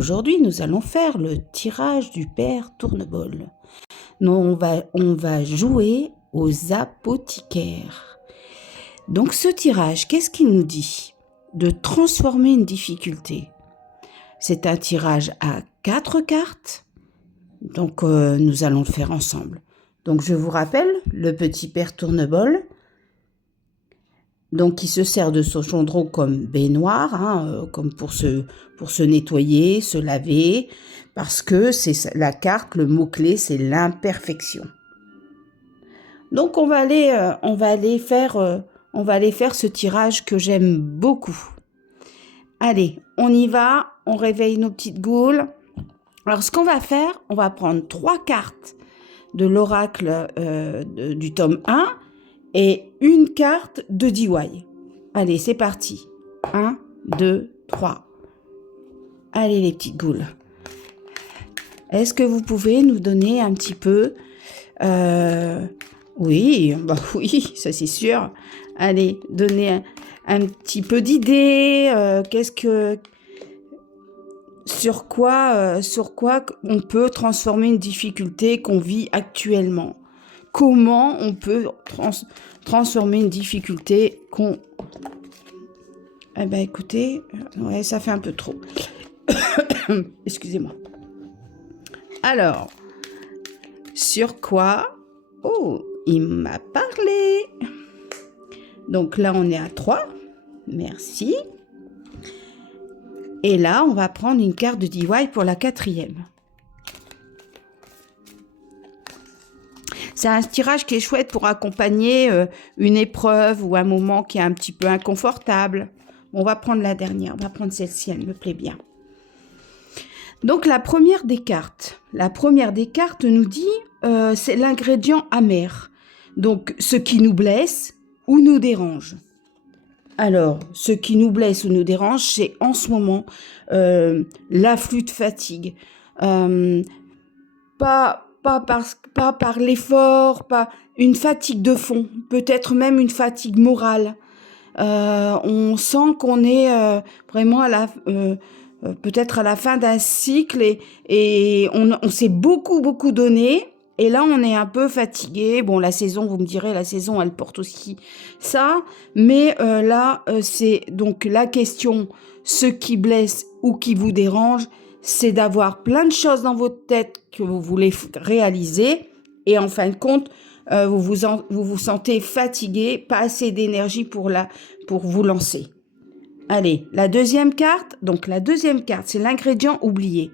Aujourd'hui, nous allons faire le tirage du père Tournesol. On va jouer aux apothicaires. Donc ce tirage, qu'est-ce qu'il nous dit? De transformer une difficulté. C'est un tirage à 4 cartes. Donc nous allons le faire ensemble. Donc je vous rappelle, le petit père Tournesol, donc qui se sert de son chaudron comme baignoire, comme pour se nettoyer, se laver, parce que c'est la carte, le mot-clé, c'est l'imperfection. Donc on va aller faire ce tirage que j'aime beaucoup. Allez, on y va, on réveille nos petites goules. Alors ce qu'on va faire, on va prendre 3 cartes de l'oracle du tome 1 et une carte de DIY. Allez, c'est parti. 1, 2, 3. Allez les petites goules. Est-ce que vous pouvez nous donner un petit peu... Oui, bah oui, ça c'est sûr. Allez, donnez un petit peu d'idées. Sur quoi on peut transformer une difficulté qu'on vit actuellement? Comment on peut transformer une difficulté qu'on... Eh ben écoutez, ouais, ça fait un peu trop. Excusez-moi. Alors, sur quoi? Oh, il m'a parlé. Donc là, on est à 3. Merci. Et là, on va prendre une carte de DIY pour la 4e. C'est un tirage qui est chouette pour accompagner une épreuve ou un moment qui est un petit peu inconfortable. On va prendre la dernière, on va prendre celle-ci, elle me plaît bien. Donc la première des cartes nous dit c'est l'ingrédient amer. Donc ce qui nous blesse ou nous dérange. Alors, ce qui nous blesse ou nous dérange, c'est en ce moment l'afflux de fatigue. Pas par l'effort, pas une fatigue de fond, peut-être même une fatigue morale. On sent qu'on est vraiment peut-être à la fin d'un cycle et on s'est beaucoup donné. Et là, on est un peu fatigué. Bon, la saison, vous me direz, la saison, elle porte aussi ça. Mais là, c'est donc la question, ce qui blesse ou qui vous dérange, c'est d'avoir plein de choses dans votre tête que vous voulez réaliser. Et en fin de compte, vous vous sentez fatigué, pas assez d'énergie pour vous lancer. Allez, la deuxième carte. Donc, la deuxième carte, c'est l'ingrédient oublié.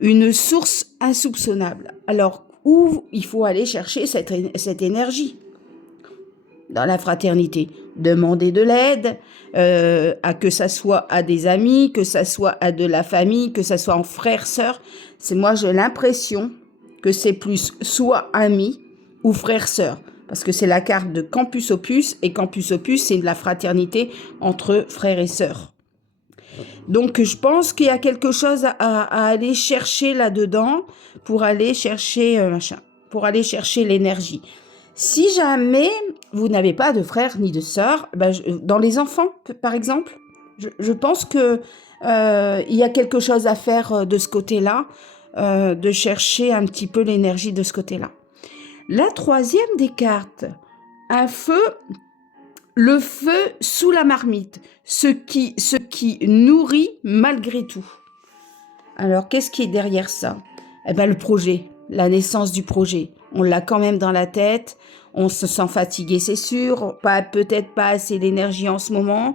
Une source insoupçonnable. Alors, où il faut aller chercher cette énergie? Dans la fraternité. Demander de l'aide, que ça soit à des amis, que ça soit à de la famille, que ça soit en frères, sœurs. Moi, j'ai l'impression que c'est plus soit amis ou frères, sœurs. Parce que c'est la carte de Campus Opus, et Campus Opus, c'est de la fraternité entre frères et sœurs. Donc, je pense qu'il y a quelque chose à aller chercher là-dedans pour aller chercher l'énergie. Si jamais vous n'avez pas de frères ni de sœurs, dans les enfants, par exemple, je pense que il y a quelque chose à faire de ce côté-là, de chercher un petit peu l'énergie de ce côté-là. La troisième des cartes, un feu. Le feu sous la marmite, ce qui nourrit malgré tout. Alors, qu'est-ce qui est derrière ça? Eh bien, le projet, la naissance du projet. On l'a quand même dans la tête, on se sent fatigué, c'est sûr, peut-être pas assez d'énergie en ce moment,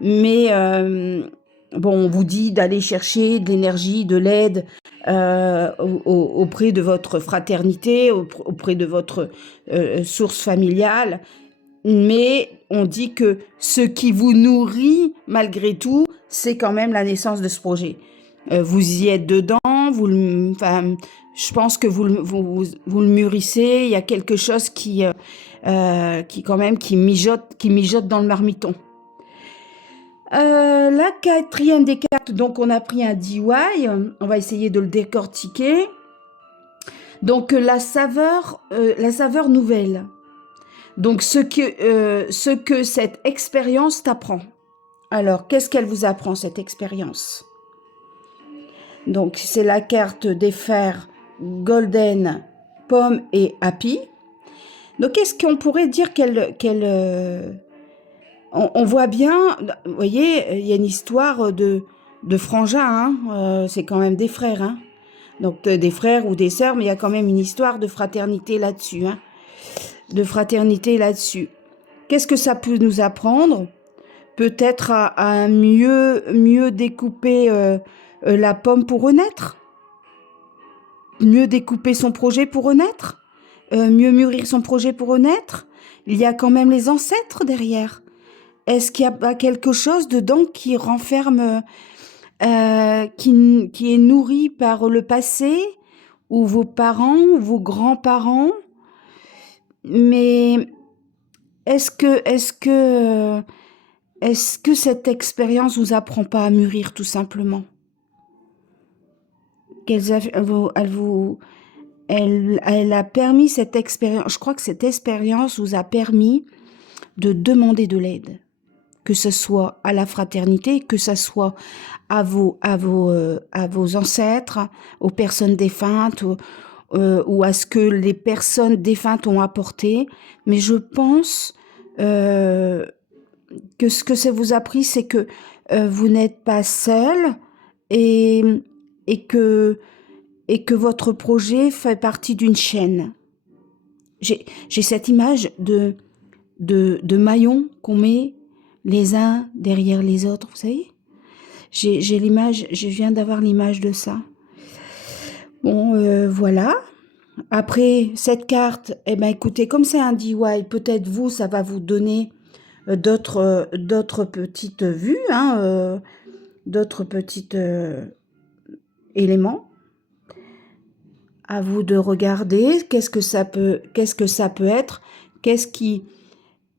mais on vous dit d'aller chercher de l'énergie, de l'aide auprès de votre fraternité, auprès de votre source familiale. Mais on dit que ce qui vous nourrit malgré tout, c'est quand même la naissance de ce projet. Vous y êtes dedans, je pense que vous le mûrissez. Il y a quelque chose qui mijote dans le marmiton. La quatrième des cartes, donc on a pris un DIY, on va essayer de le décortiquer. Donc la saveur nouvelle. Donc, ce que cette expérience t'apprend. Alors, qu'est-ce qu'elle vous apprend, cette expérience? Donc, c'est la carte des fers Golden, Pomme et Happy. Donc, est-ce qu'on pourrait dire on voit bien, vous voyez, il y a une histoire de frangins, hein, c'est quand même des frères, hein. Donc, des frères ou des sœurs, mais il y a quand même une histoire de fraternité là-dessus, hein, de fraternité là-dessus. Qu'est-ce que ça peut nous apprendre? Peut-être à mieux découper la pomme pour renaître, mieux découper son projet pour renaître, mieux mûrir son projet pour renaître. Il y a quand même les ancêtres derrière. Est-ce qu'il y a pas quelque chose dedans qui renferme, qui est nourri par le passé, ou vos parents, ou vos grands-parents? Mais est-ce que, est-ce que, est-ce que cette expérience vous apprend pas à mûrir tout simplement? Elle a permis cette expérience. Je crois que cette expérience vous a permis de demander de l'aide, que ce soit à la fraternité, que ce soit à vos ancêtres, aux personnes défuntes, ou à ce que les personnes défuntes ont apporté. Mais je pense euh, que ce que ça vous a pris, c'est que vous n'êtes pas seul, et, et que, et que votre projet fait partie d'une chaîne. J'ai cette image de maillons qu'on met les uns derrière les autres, vous savez? J'ai l'image, je viens d'avoir l'image de ça. Bon, voilà. Après, cette carte, eh ben, écoutez, comme c'est un DIY, peut-être vous, ça va vous donner d'autres petites vues, hein, d'autres petites éléments. À vous de regarder qu'est-ce que ça peut être, qu'est-ce qui,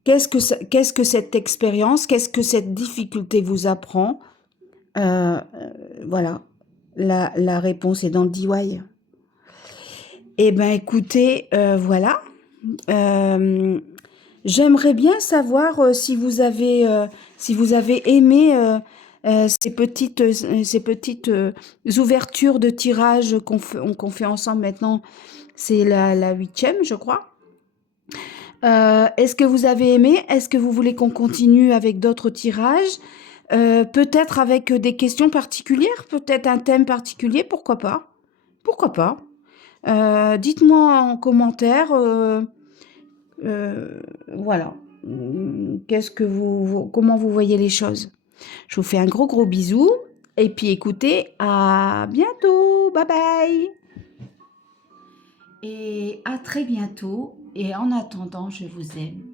qu'est-ce que cette expérience, qu'est-ce que cette difficulté vous apprend. Voilà, la réponse est dans le DIY. Eh ben, écoutez, voilà. Euh, J'aimerais bien savoir si vous avez aimé ces petites ouvertures de tirage qu'on fait ensemble maintenant. C'est la 8e, je crois. Est-ce que vous avez aimé? Est-ce que vous voulez qu'on continue avec d'autres tirages? Peut-être avec des questions particulières, peut-être un thème particulier, pourquoi pas? Pourquoi pas? Dites-moi en commentaire, voilà. Comment vous voyez les choses? Je vous fais un gros bisou. Et puis écoutez, à bientôt. Bye bye. Et à très bientôt. Et en attendant, je vous aime.